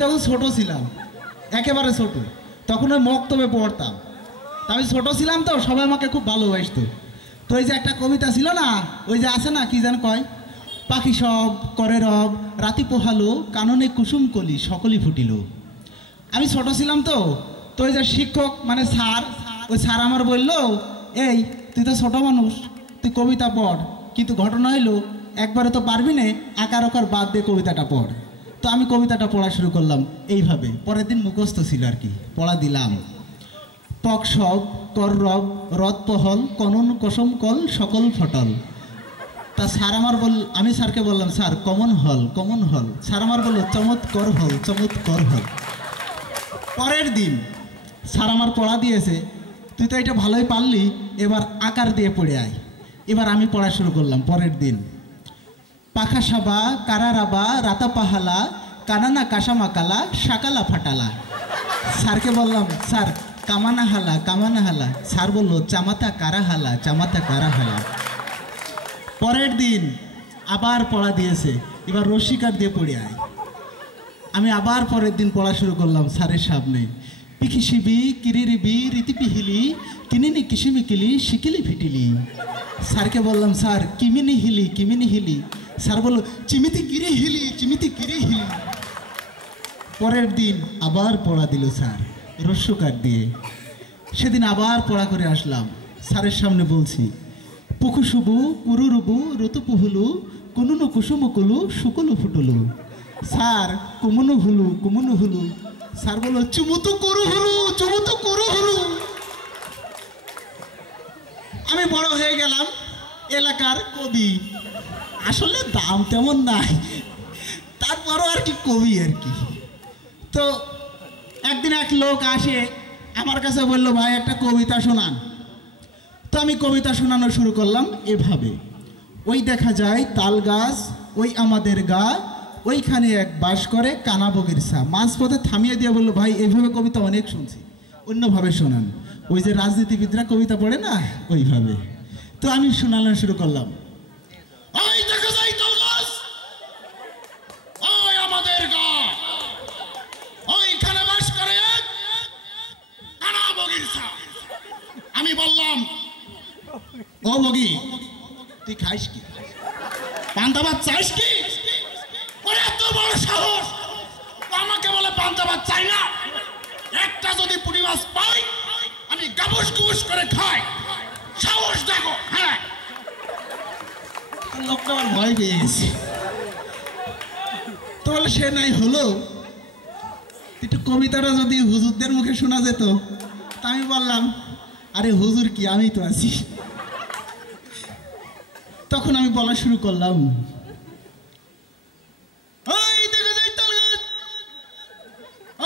যখন ছোট ছিলাম, একেবারে ছোট, তখন ওই মক্তবে পড়তাম। আমি ছোট ছিলাম তো সবাই আমাকে খুব ভালোবাসতো। তো ওই যে একটা কবিতা ছিল না, ওই যে আছে না, কি যেন কয়, পাখি সব করে রব, রাতি পোহালো, কাননে কুসুম কলি, সকলই ফুটিল। আমি ছোট ছিলাম তো, তো ওই যে শিক্ষক মানে স্যার, ওই স্যার আমার বলল, এই তুই তো ছোট মানুষ, তুই কবিতা পড়। কিন্তু ঘটনা হইলো একবারে তো পারবি না, আকার ওকার বাদ দিয়ে কবিতাটা পড়। তো আমি কবিতাটা পড়া শুরু করলাম এইভাবে। পরের দিন মুখস্থ ছিল আর কি, পড়া দিলাম। পক সব কর রব, রথ পহল, কনন কসম কল, সকল ফটল। তা স্যার আমার আমি স্যারকে বললাম, স্যার কমন হল, কমন হল। স্যার আমার বললো, চমৎকর হল, চমৎকর হল। পরের দিন স্যার আমার পড়া দিয়েছে, তুই তো এটা ভালোই পারলি, এবার আকার দিয়ে পড়ে আয়। এবার আমি পড়া শুরু করলাম। পরের দিন পাখা সাবা, কারারাবা, রাতা পাহালা, কানানা কাসামা কালা, সাকালা ফাটালা। স্যারকে বললাম, স্যার কামানা হালা, কামানা হালা। স্যার বললো, চামাতা কারা হালা, চামাতা কারা হালা। পরের দিন আবার পড়া দিয়েছে, এবার রশিকার দিয়ে পড়ে আয়। আমি আবার পরের দিন পড়া শুরু করলাম স্যারের সামনে। পিখিসিবি কিরিরিবি রীতি পিহিলি, কিনিনি কিসিমি কিলি, শিকিলি ফিটিলি। স্যারকে বললাম, স্যার কিমিনি হিলি, কিমিনি হিলি। স্যার বললো, চিমিতি কিরি হিলি, চিমিতি কিরি হিলি। পরের দিন আবার পড়া দিল স্যার রস্যকার দিয়ে। সেদিন আবার পড়া করে আসলাম, স্যারের সামনে বলছি, পুকুসুবু কুরুরুবু ঋতুপুহুলু, কুনুনু কুসুমুকুলু, শুকুলু ফুটুলু। স্যার কুমুনু হুলু, কুমুনু হুলু। স্যার বললো, চুমুতু করু হুলু, চুমুতু করু হুলু। আমি বড় হয়ে গেলাম এলাকার কবি। আসলে দাম তেমন নাই, তারপরও আর কি কবি আর কি। তো একদিন এক লোক আসে আমার কাছে, বললো, ভাই একটা কবিতা শোনান। তো আমি কবিতা শোনানো শুরু করলাম এভাবে। ওই দেখা যায় তাল গাছ, ওই আমাদের গা, ওইখানে এক বাস করে কানা বগির ছা। মাঝপথে থামিয়ে দিয়ে বললো, ভাই এইভাবে কবিতা অনেক শুনছি, অন্যভাবে শোনান। ওই যে রাজনীতিবিদরা কবিতা পড়ে না, ওইভাবে। তো আমি শোনানো শুরু করলাম। ওই দেখা যায় তাল গাছ, ওই আমাদের গা, ওইখানে বাস করে এক কানা বগির ছা। আমি বললাম, ও বগি, তুই খাইস কি, পান্তা ভাত চাইস কি? ওরে এত বড় সাহস, আমাকে বলে পান্তা ভাত চাই না। একটা যদি পুঁটি মাছ পাই, আমি গাবুস গুবুস করে খাই। সাহস দেখো। হ্যাঁ, লোকটা আমার ভয় পেয়ে গেছে। তো বলে, সে নাই হলো, একটু কবিতাটা যদি হুজুরদের মুখে শোনা যেত। তা আমি বললাম, আরে হুজুর কি, আমি তো আছি। তখন আমি বলা শুরু করলাম, ওই দেখা যায় তাল গাছ,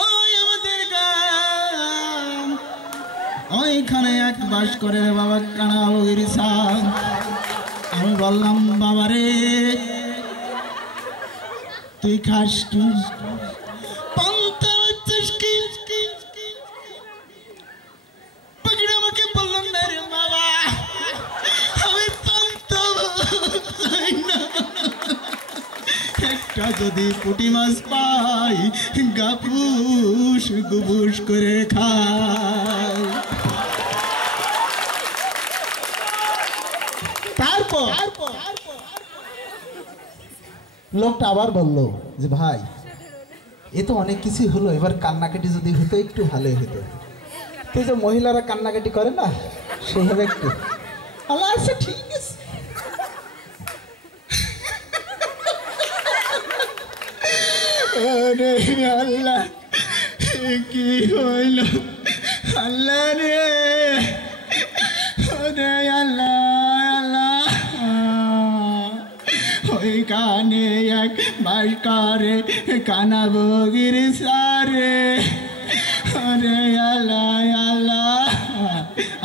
ওই আমাদের গ্রাম, ওইখানে এক বাস করে বাবা কানা বগির ছা। আমি বললাম, বাবা রে তুই খাস কি, পান্তা ভাত কি? পাখিটা আমাকে বললাম, না রে বাবা, আমি পান্তা চাই না। একটা যদি পুঁটি মাছ পাই, গাপুস গুবুস করে খাই। তারপর লোকটা আবার বলল যে, ভাই এ তো অনেক কিছু হলো, এবার কান্নাকাটি যদি হতো একটু ভালোই হতো। তো যে মহিলারা কান্নাকাটি করে না, সেইভাবে একটু। আল্লাহ, আচ্ছা ঠিক আছে। আরে আল্লাহ, কি হইল আল্লাহ রে, আরে আল্লাহ আল্লাহ। ওইখানে এক বাস করে কানা বগির সারে, আরে আল্লাহ আল্লাহ।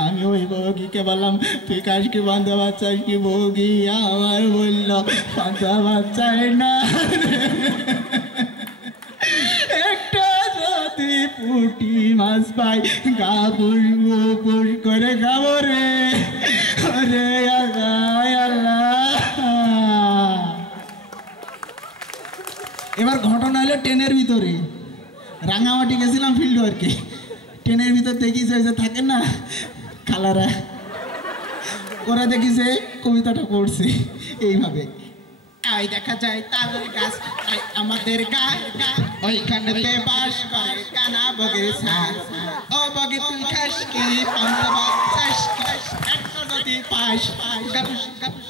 আমি ওই বগিকে বললাম, তুই খাস কি পান্তা ভাত চাস কি? বগি আমার বলল, পান্তা ভাত চাই না, একটা যদি পুঁটি মাছ পাই, গাবুস গুবুস করে খাবো রে, আরে আল্লাহ আল্লাহ। এবার ঘটনা হলো ট্রেনের ভিতরে। রাঙামাটি গেছিলাম ফিল্ড ওয়ার্কে, ট্রেনের ভিতর দেখিছে ওই যে থাকে না খালারা, ওরা দেখিছে কবিতাটা পড়ছে এইভাবে, আই দেখা যায় তালের গাছ আমাদের ওইখানেতে বাস করে কানা বগের ছাস, ও বগে তুই খাস কি পান্তা ভাত চাস, একটা যদি পাস গাপুস গাপুস